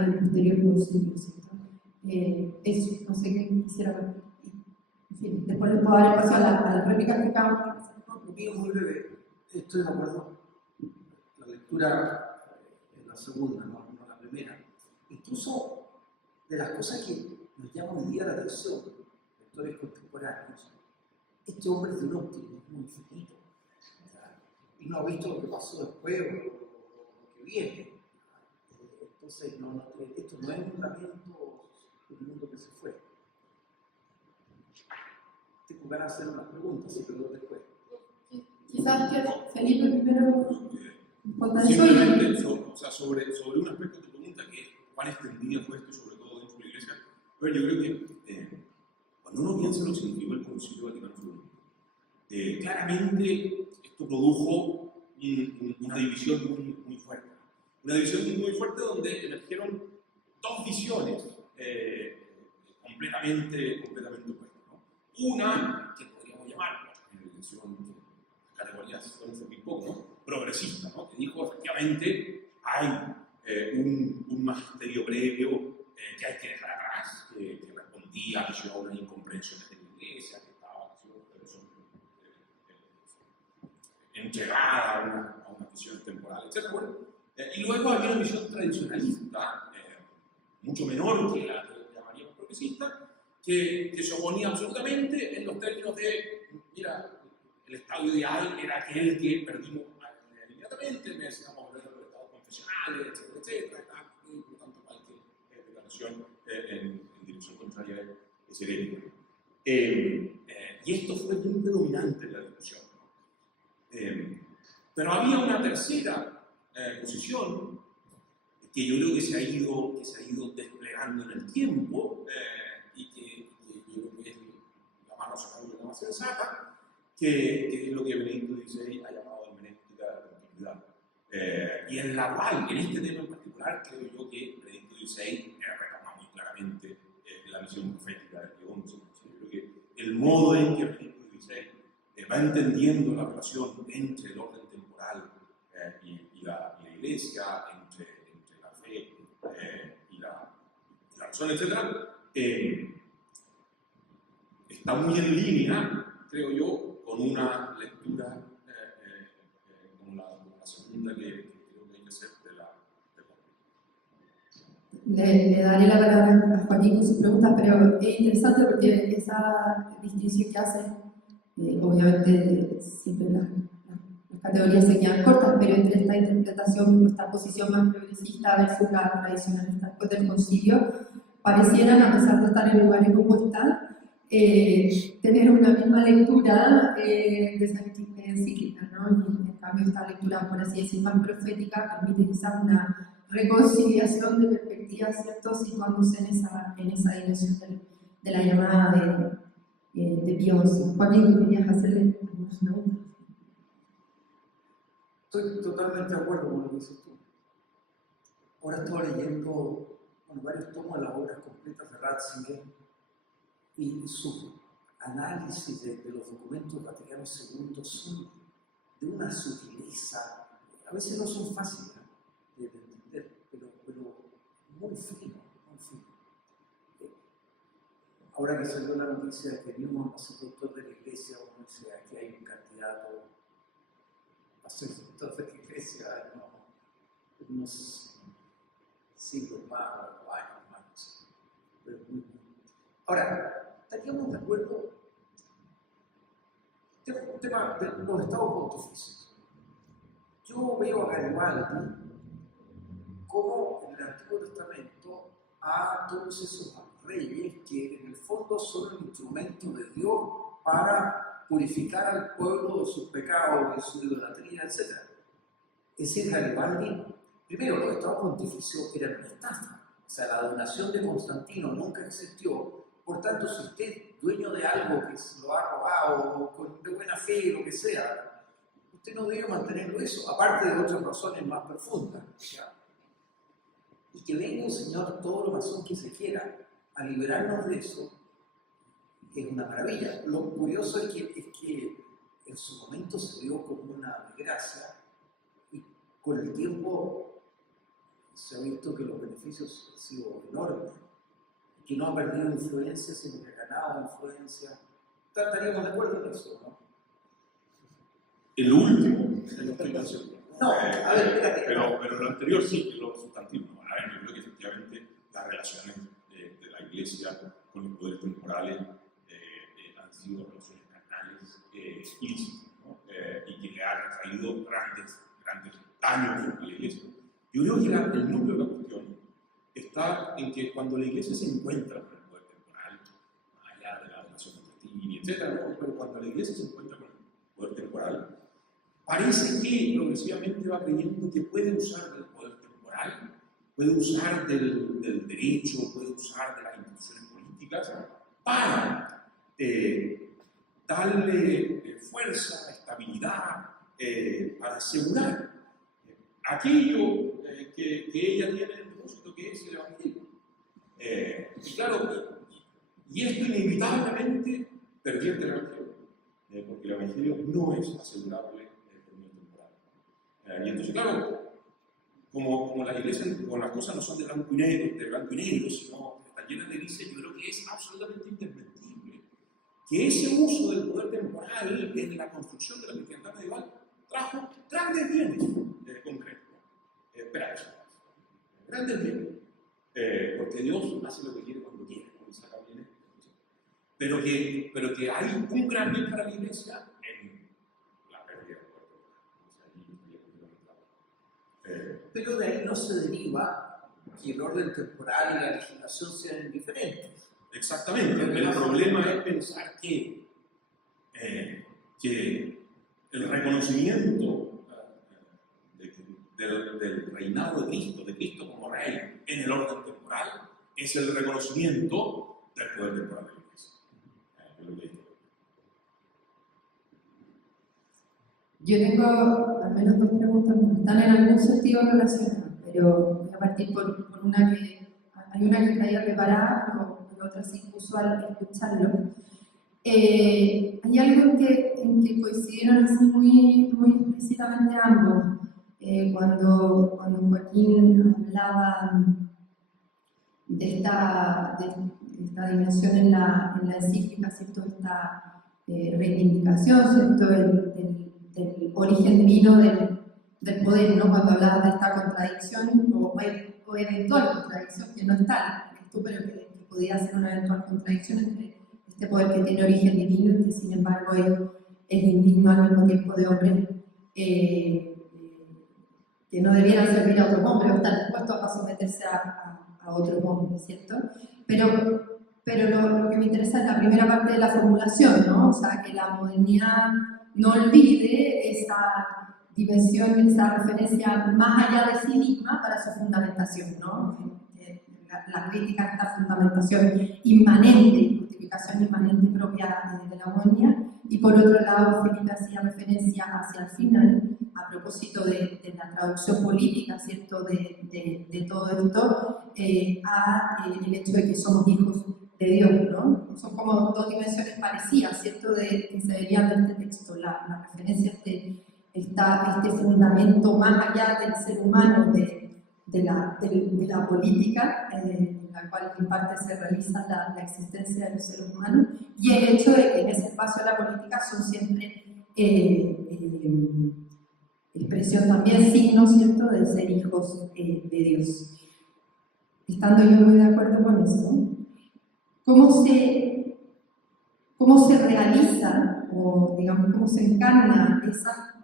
al posterior concilio, ¿cierto? Eso, no sé qué quisiera ver. En fin, después les puedo dar espacio a las réplicas que cada uno hace. Lo mío muy breve, estoy de acuerdo. La lectura es la segunda, no la primera. Incluso de las cosas que nos llama hoy día la atención, lectores contemporáneos, este hombre es de un optimismo infinito. Y no ha visto lo que pasó después, que viene. Entonces, esto no es un lamento del mundo que se fue. Tengo ganas de hacer unas preguntas, sí, pero después. Quizás que Felipe primero responda eso. Simplemente sobre un aspecto de tu pregunta, que es cuán extendida fue esto, sobre todo dentro de la Iglesia. Pero yo creo que cuando uno piensa en lo que significó el Concilio Vaticano II, claramente esto produjo una división muy fuerte. Una división muy fuerte donde emergieron dos visiones completamente opuestas, ¿no? Una, que podríamos llamar, en la división que las categorías suelen ser muy poco, ¿no? Progresista, ¿no? Que dijo efectivamente hay un magisterio previo que hay que dejar atrás, que respondía a unas incomprensiones de la Iglesia, que estaba entregada a una visión temporal, etc. Bueno, y luego había una visión tradicionalista, mucho menor que la que llamaríamos progresista, que se oponía absolutamente en los términos de, mira, el estado ideal era aquel que perdimos inmediatamente, necesitamos volver a los estados confesionales, etcétera, y por tanto cualquier declaración en dirección contraria es herética. Y esto fue muy predominante en la discusión. Pero había una tercera posición que yo creo que se ha ido desplegando en el tiempo y que yo creo que es la más razonable y la más sensata, que es lo que Benedicto XVI ha llamado hermenéutica de la continuidad. Y en la cual, en este tema en particular, creo yo que Benedicto XVI retoma muy claramente la misión profética de Pío XI. Yo creo que el modo en que Benedicto XVI va entendiendo la relación entre el orden temporal y la Iglesia, entre la fe y la razón, etc., está muy en línea, creo yo, con una lectura como la segunda que creo que hay que hacer de la Le daré la palabra a Joaquín con sus preguntas, pero es interesante porque esa distinción que hace, obviamente siempre las categorías se quedan cortas, pero entre esta interpretación, esta posición más progresista versus la tradicionalista después del concilio, parecieran, a pesar de estar en lugares opuestos, tener una misma lectura de esa encíclica, ¿no? Y en cambio esta lectura, por así decir, más profética, permite quizás una reconciliación de perspectivas, ¿cierto?, situándose en esa dimensión de la llamada de Pío XI. Joaquín, ¿tú querías hacerle algunas preguntas? Estoy totalmente de acuerdo con lo que dices tú. Ahora estoy leyendo varios tomos de las obras completas de Ratzinger y su análisis de los documentos Vaticanos II son de una sutileza, a veces no son fáciles de entender, pero muy fino, muy fino. Ahora que salió la noticia de que vimos a ese doctor de la iglesia, uno dice, aquí hay un candidato a ser doctor de la iglesia, unos siglos más o años más, no sé. Pero ahora, estaríamos de acuerdo. Tengo un tema de los estados pontificios. Yo veo a Garibaldi como en el Antiguo Testamento a todos esos reyes que en el fondo son el instrumento de Dios para purificar al pueblo de sus pecados, de su idolatría, etc. Es decir, Garibaldi, primero, los estados pontificios eran una estafa. O sea, la donación de Constantino nunca existió. Por tanto, si usted es dueño de algo que se lo ha robado o de buena fe, lo que sea, usted no debe mantenerlo eso, aparte de otras razones más profundas. ¿Ya? Y que venga un Señor todo lo masón que se quiera a liberarnos de eso, es una maravilla. Lo curioso es que en su momento se vio como una desgracia y con el tiempo se ha visto que los beneficios han sido enormes. Que no ha perdido influencia, sino que ha ganado influencia. Estaríamos de acuerdo en eso, ¿no? El último, en lo que estoy mencionando. No, a ver, espérate. Pero lo anterior sí, que lo sustantivo. A ver, yo creo que efectivamente las relaciones de la Iglesia con los poderes temporales han sido relaciones carnales ilícitas, ¿no? Y que le han traído grandes daños a la Iglesia. Yo creo que el núcleo de la cuestión está en que cuando la Iglesia se encuentra con el poder temporal, más allá de la donación de testigos, etc., ¿no? Pero cuando la Iglesia se encuentra con el poder temporal, parece que progresivamente va creyendo que puede usar del poder temporal, puede usar del derecho, puede usar de las instituciones políticas para darle fuerza, estabilidad, para asegurar aquello que ella tiene en el propósito, que es el Evangelio. Y claro, y esto inevitablemente pervierte el Evangelio, porque el Evangelio no es asegurable por medio temporal. Y entonces, claro, como las iglesias, como las cosas no son de blanco y negro, sino están llenas de grises, yo creo que es absolutamente indesmentible que ese uso del poder temporal en la construcción de la cristiandad medieval trajo grandes bienes concretos, grandes bienes, porque Dios hace lo que quiere cuando quiere, ¿no? Saca bienes, pero que hay un gran bien para la iglesia en la pérdida del poder temporal. Pero de ahí no se deriva que el orden temporal y la legislación sean indiferentes. Exactamente, el problema es pensar que el reconocimiento del reinado de Cristo como rey en el orden temporal, es el reconocimiento del poder temporal de la Iglesia. Yo tengo al menos dos preguntas que están en algún sentido relacionadas, pero voy a partir por una que hay una que traía preparada, pero otra sí usual escucharlo. Hay algo en que coincidieron así muy explícitamente ambos. Cuando Joaquín hablaba de esta dimensión en la encíclica, ¿cierto? Esta reivindicación, ¿cierto? Del origen divino del poder, ¿no? Cuando hablaba de esta contradicción o eventual contradicción, que no está esto, pero que podía ser una eventual contradicción entre este poder que tiene origen divino y que sin embargo es indigno al mismo tiempo de hombre, que no debieran servir a otros hombres o estar dispuestos a someterse a otros hombres, ¿cierto? Pero lo que me interesa es la primera parte de la formulación, ¿no? O sea, que la modernidad no olvide esa dimensión, esa referencia más allá de sí misma para su fundamentación, ¿no? La crítica a esta fundamentación inmanente, justificación inmanente propia de la modernidad. Y por otro lado, Felipe hacía referencia hacia el final, a propósito de la traducción política, ¿cierto?, de todo esto, el hecho de que somos hijos de Dios, ¿no? Son como dos dimensiones parecidas, ¿cierto?, que se verían de este texto, la referencia a este fundamento más allá del ser humano, de la política, en la cual en parte se realiza la existencia de los seres humanos, y el hecho de que en ese espacio de la política son siempre expresión también, signo, ¿cierto?, de ser hijos de Dios. Estando yo muy de acuerdo con eso, ¿cómo se realiza, o digamos, cómo se encarna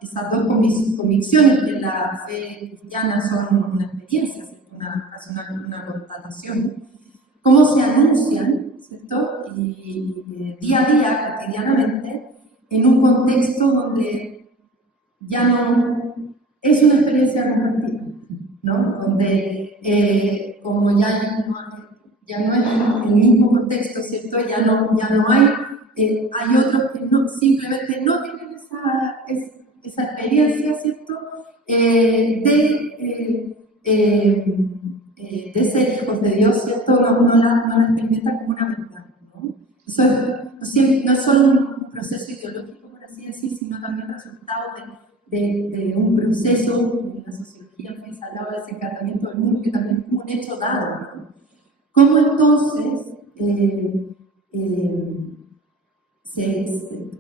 esas dos convicciones que en la fe cristiana son una experiencia, casi una constatación? ¿Cómo se anuncian, ¿cierto?, y día a día, cotidianamente, en un contexto donde ya no es una experiencia compartida, ¿no? Donde, como ya no es el mismo contexto, ¿cierto? Ya no hay otros que simplemente no tienen esa experiencia, ¿cierto? De ser hijos de Dios, ¿cierto? No la experimentan como una verdad, ¿no? Eso no es solo un proceso ideológico, por así decir, sino también resultado de un proceso. En la sociología se hablaba del desencantamiento del mundo, que también es como un hecho dado, ¿no? ¿Cómo entonces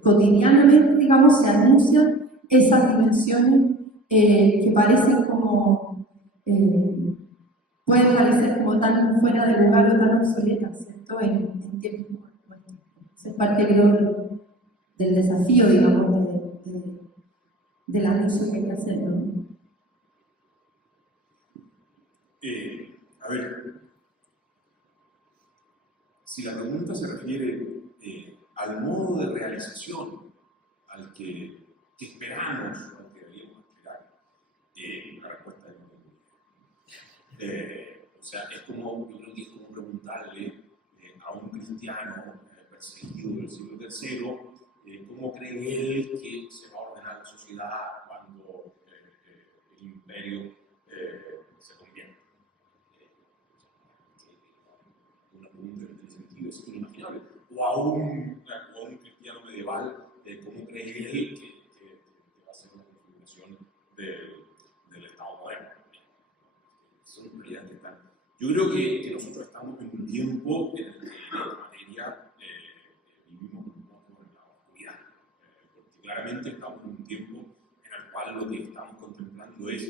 cotidianamente, digamos, se anuncian esas dimensiones que parecen como, pueden parecer como tan fuera de lugar o tan obsoletas, ¿cierto?, en tiempos como estos? Esa es parte, creo, del desafío, digamos, del anuncio que hay que hacer, ¿no? A ver, si la pregunta se refiere al modo de realización al que esperamos, al que deberíamos esperar, la respuesta es no. O sea, es como, yo creo que es como preguntarle a un cristiano perseguido del siglo III cómo cree él que se va a ordenar la sociedad cuando el imperio se convierta. Una pregunta que no tiene sentido, es inimaginable. O a un cristiano medieval, cómo cree él que va a ser una configuración del Estado moderno. Son realidades que están. Yo creo que nosotros estamos en un tiempo en el que en materia vivimos un poco en la oscuridad. Porque claramente estamos en un tiempo en el cual lo que estamos contemplando es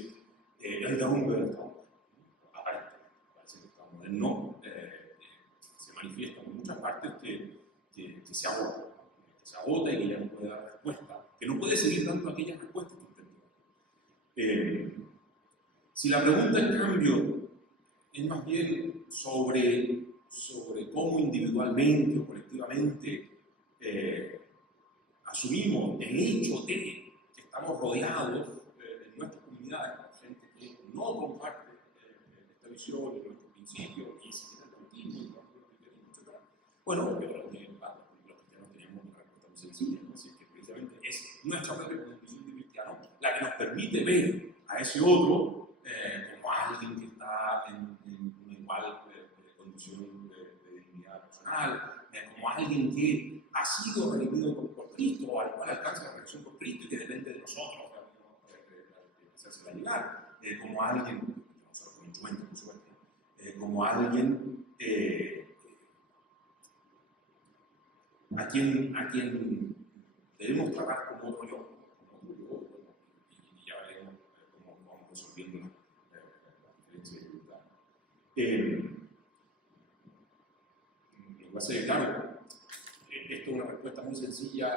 el derrumbe del Estado moderno. Aparentemente, parece que el Estado moderno se manifiesta en muchas partes que se agota y que ya no puede dar respuesta, que no puede seguir dando aquellas respuestas que intentó. Si la pregunta, en cambio, es más bien sobre cómo individualmente o colectivamente asumimos el hecho de que estamos rodeados en nuestras comunidades por gente que no comparte esta visión, nuestros principios, y si tiene el autismo, etc. Bueno, yo creo que los cristianos tenemos una respuesta muy sencilla, así que precisamente es nuestra propia condición de cristiano la que nos permite ver a ese otro como alguien que está en una igual condición de dignidad personal, como alguien que ha sido redimido por Cristo, o al cual alcanza la redención por Cristo y que depende de nosotros hacerse llegar, como alguien, no solo como instrumento, por supuesto, como alguien a quien debemos tratar como otro yo, y ya veremos cómo vamos resolviendo la diferencia de voluntad. Lo que pasa es que, claro, esto es una respuesta muy sencilla,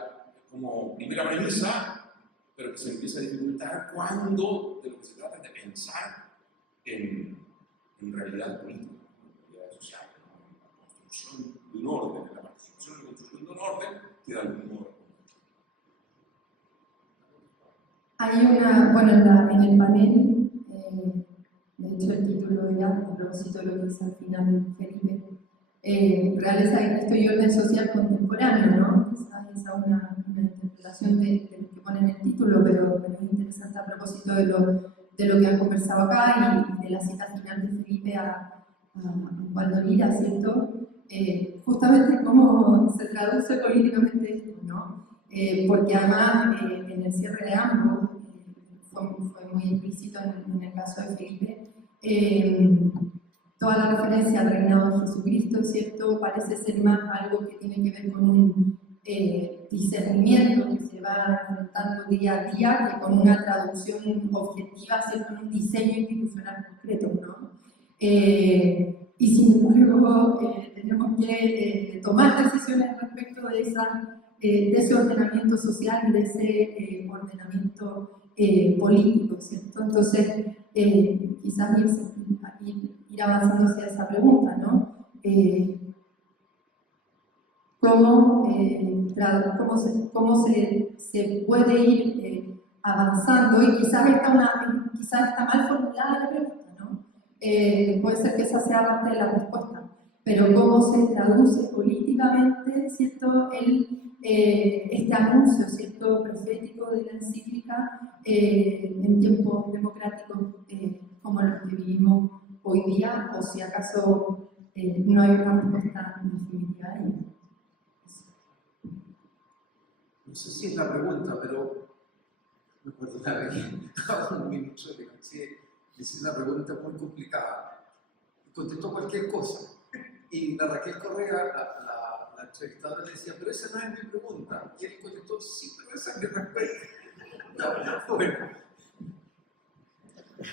como primera premisa, pero que se empieza a dificultar cuando de lo que se trata es de pensar en realidad política, en realidad social, en la construcción de un orden, en la participación en la construcción de un orden que de algún modo. Hay una, bueno, en el panel, de hecho el título era, a propósito de lo que dice al final Felipe, Realeza de Cristo y Orden Social Contemporáneo, ¿no? Quizás esa es una interpretación de lo que pone en el título, pero es interesante a propósito de lo que han conversado acá y de la cita final de Felipe a Valdolira, ¿cierto? Justamente cómo se traduce políticamente esto, ¿no? Porque además en el cierre de ambos fue muy implícito en el caso de Felipe, toda la referencia al reinado de Jesucristo, ¿cierto? Parece ser más algo que tiene que ver con un discernimiento que se va enfrentando día a día que con una traducción objetiva, ¿cierto? En un diseño institucional concreto, ¿no? Y sin embargo tenemos que tomar decisiones respecto de ese ordenamiento social y de ese ordenamiento político, ¿cierto? Entonces, quizás ir avanzando hacia esa pregunta, ¿no? ¿Cómo se puede ir avanzando? Y quizás está mal formulada la pregunta, ¿no? Puede ser que esa sea parte de la respuesta, pero cómo se traduce políticamente, ¿cierto? Este anuncio, ¿cierto? Profético de la encíclica en tiempos democráticos como los que vivimos hoy día, o si acaso no hay una respuesta definitiva a ello. No sé si es la pregunta, pero me acuerdo una vez a un ministro de Caché, hice una pregunta muy complicada y contestó cualquier cosa. Y la Raquel Correa, la entrevistadora, le decía, pero esa no es mi pregunta. Y él contestó, sí, pero esa es mi respuesta. Bueno,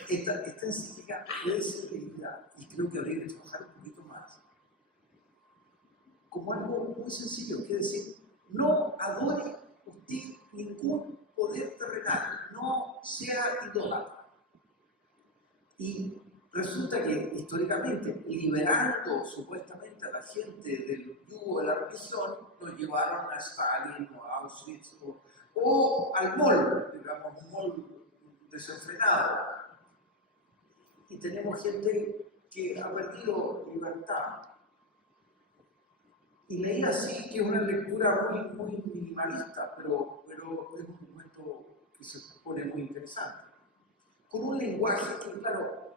esta encíclica puede ser leída, y creo que habría que trabajar un poquito más, como algo muy sencillo, quiere decir, no adore usted ningún poder terrenal, no sea idólatra. Y resulta que históricamente, liberando supuestamente a la gente del yugo de la religión, nos llevaron a Stalin o a Auschwitz o al mall, digamos, un mall desenfrenado. Y tenemos gente que ha perdido libertad. Y leí así que es una lectura muy minimalista, pero es un documento que se pone muy interesante. Con un lenguaje que, claro,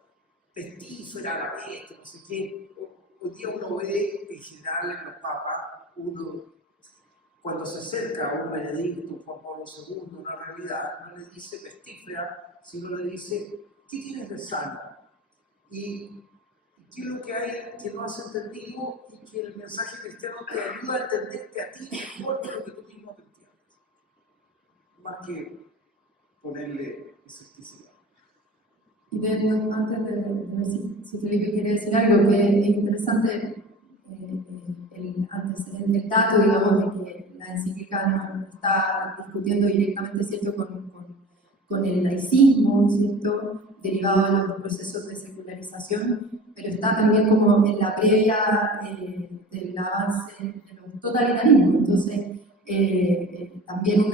pestífera, la peste, no sé qué. Hoy día uno ve en general en los papas, cuando se acerca a un Benedicto, Juan Pablo II, una realidad, no le dice pestífera, sino le dice, ¿qué tienes de sano? Y qué es lo que hay que no has entendido y que el mensaje cristiano te ayuda a entenderte a ti mejor que lo que tú mismo te entiendes. Más que ponerle escepticidad. Y antes de ver si Felipe quiere decir algo, que es interesante el antecedente, el dato, digamos, de que la encíclica no está discutiendo directamente, ¿cierto?, con el laicismo, ¿cierto?, derivado de los procesos de secularización, pero está también como en la previa del avance de los totalitarismos. Entonces, también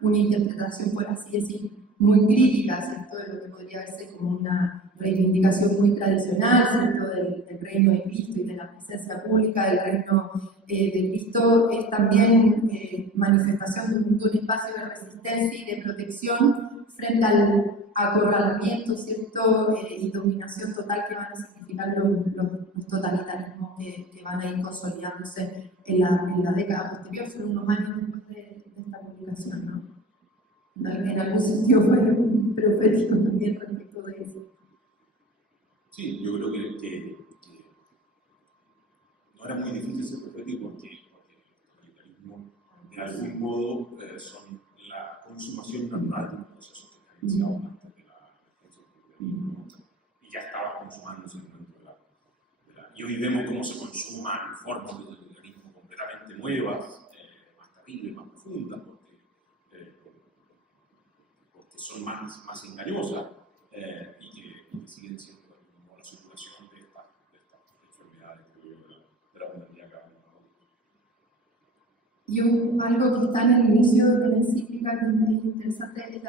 una interpretación, por así decir, muy crítica, ¿cierto?, de lo que podría verse como una reivindicación muy tradicional, ¿cierto?, del reino de Cristo y de la presencia pública del reino de Cristo, es también manifestación de un espacio de resistencia y de protección frente al acorralamiento, ¿cierto?, y dominación total que van a significar los totalitarismos que van a ir consolidándose en la década posterior, son unos años después de esta publicación, ¿no? En algún sentido fue profético también respecto de eso. Sí, yo creo que no era muy difícil ser profético porque el totalitarismo de algún modo son la consumación natural de los procesos que se han iniciado antes de la cristianismo y ya estaban consumándose dentro de la. Y hoy vemos cómo se consuman formas de totalitarismo completamente nuevas, más terribles, más profundas, porque son más engañosas y que siguen siendo como la circulación de estas enfermedades de la modernidad cada vez más. Y algo que está en el inicio de la encíclica que es interesante es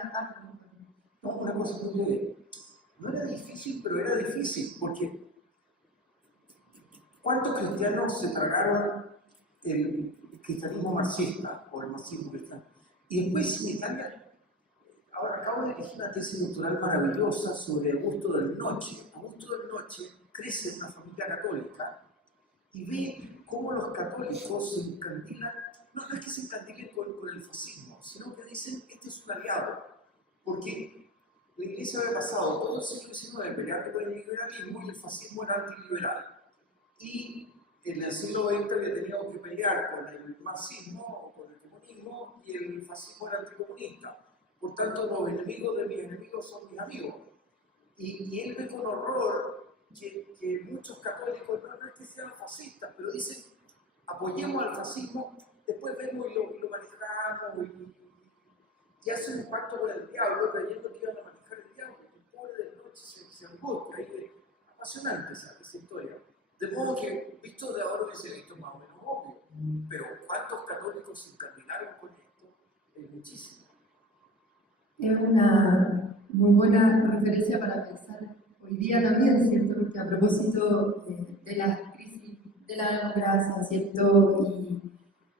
No, una cosa muy breve. No era difícil, pero era difícil, porque ¿cuántos cristianos se tragaron el cristianismo marxista o el marxismo cristiano? Y después en Italia. Ahora acabo de dirigir una tesis doctoral maravillosa sobre Augusto del Noce. Augusto del Noce crece en una familia católica y ve cómo los católicos se encandilan, no es que se encandilen con el fascismo, sino que dicen, este es un aliado, porque la Iglesia había pasado todo el siglo XIX peleando con el liberalismo y el fascismo era antiliberal. Y en el siglo XX había tenido que pelear con el marxismo o con el comunismo y el fascismo era anticomunista. Por tanto, los enemigos de mis enemigos son mis amigos. Y él ve con horror que muchos católicos, no es que sean fascistas, pero dicen, apoyemos al fascismo, después vemos y lo manejamos y hacen un pacto con el diablo, creyendo que iban a manejar el diablo. El pobre del Noce se angustia, es apasionante esa historia. De modo que, visto de ahora, hubiese visto más o menos obvio, pero ¿cuántos católicos se encandinaron con esto? Es muchísimo. Es una muy buena referencia para pensar hoy día también, ¿cierto? Porque a propósito de la crisis de la democracia, ¿cierto? Y,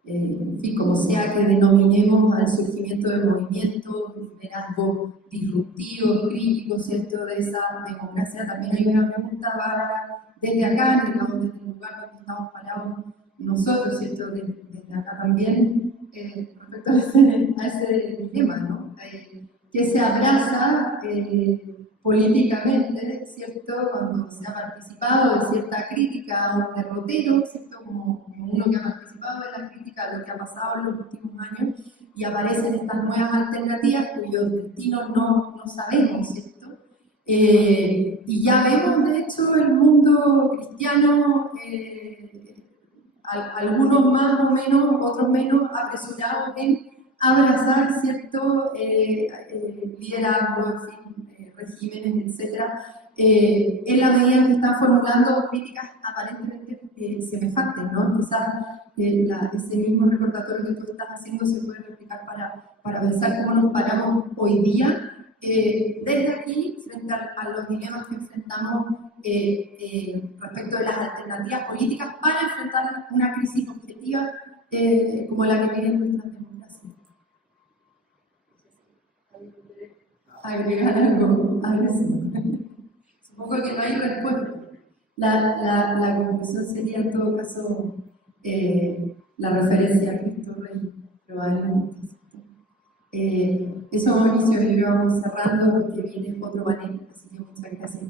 en fin, como sea que denominemos al surgimiento de movimientos, liderazgos disruptivos, críticos, ¿cierto? De esa democracia, también hay una pregunta para, desde acá, digamos, desde el lugar donde estamos parados nosotros, ¿cierto? Desde acá también, respecto a ese dilema, ¿no? Que se abraza políticamente, ¿cierto? Cuando se ha participado de cierta crítica a un derrotero, ¿cierto? Como uno que ha participado de la crítica a lo que ha pasado en los últimos años, y aparecen estas nuevas alternativas cuyos destinos no sabemos, ¿cierto? Y ya vemos, de hecho, el mundo cristiano, algunos más o menos, otros menos, apresurados en abrazar cierto liderazgo, en fin, regímenes, etcétera, en la medida en que están formulando críticas aparentemente semejantes, ¿no? Quizás ese mismo recordatorio que tú estás haciendo se puede replicar para pensar cómo nos paramos hoy día desde aquí frente a los dilemas que enfrentamos respecto de las alternativas políticas para enfrentar una crisis objetiva como la que viven nuestras democracias. Agregar algo, supongo que no hay respuesta. La conclusión sería en todo caso la referencia a Cristo Rey, probablemente. Eso, Mauricio, y lo vamos cerrando porque viene otro panel, así que muchas gracias.